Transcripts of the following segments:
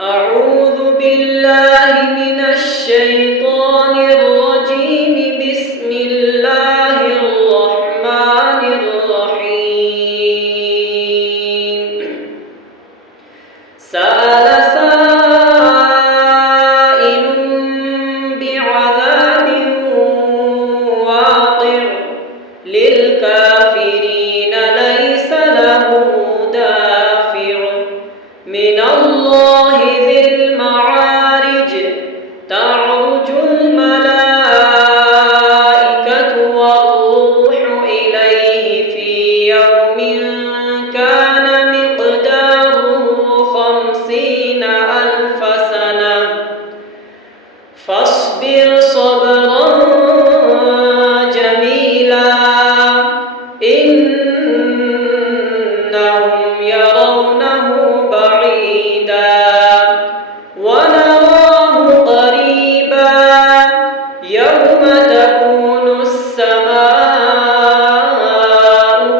أعوذ بالله من الشيطان الرجيم. بسم الله الرحمن الرحيم. سأل سائل بعذاب واقع للكافرين ليس له دافع من الله ذي المعارج. تعرج الملائكة والروح إليه في يوم كان مقداره 50,000 سنة فاصبر صبرا جميلا إنهم يرونه بعيدا ونراه قريبا يوم تكون السماء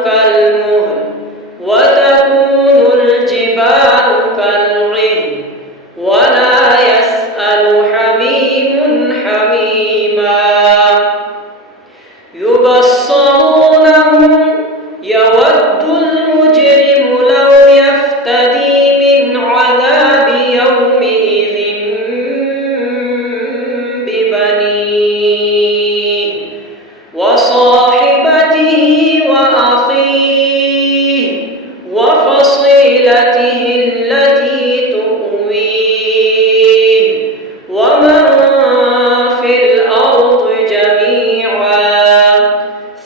كالمهل وتكون الجبال كالعهن ولا يسأل حميم حميما. يبصرونهم يود المجرم لو يفتدي من عذاب يومئذ ببنيه وصاحبته وأخيه وفصيلته التي تؤويه ومن في الأرض جميعا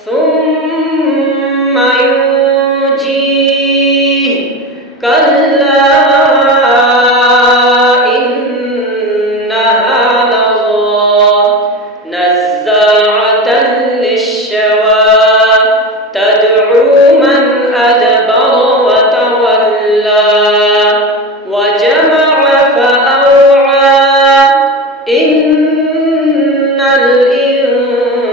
ثم ينجيه كلا إنها لظى نزاعة للشوى تدعو من أدبر وتولى وجمع فأوعى إن الإنسان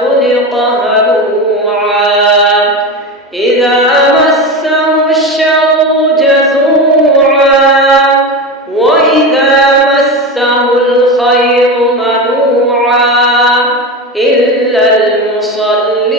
خلق هلوعا إذا مسه الشر جزوعا وإذا مسه الخير منوعا إلا المصلين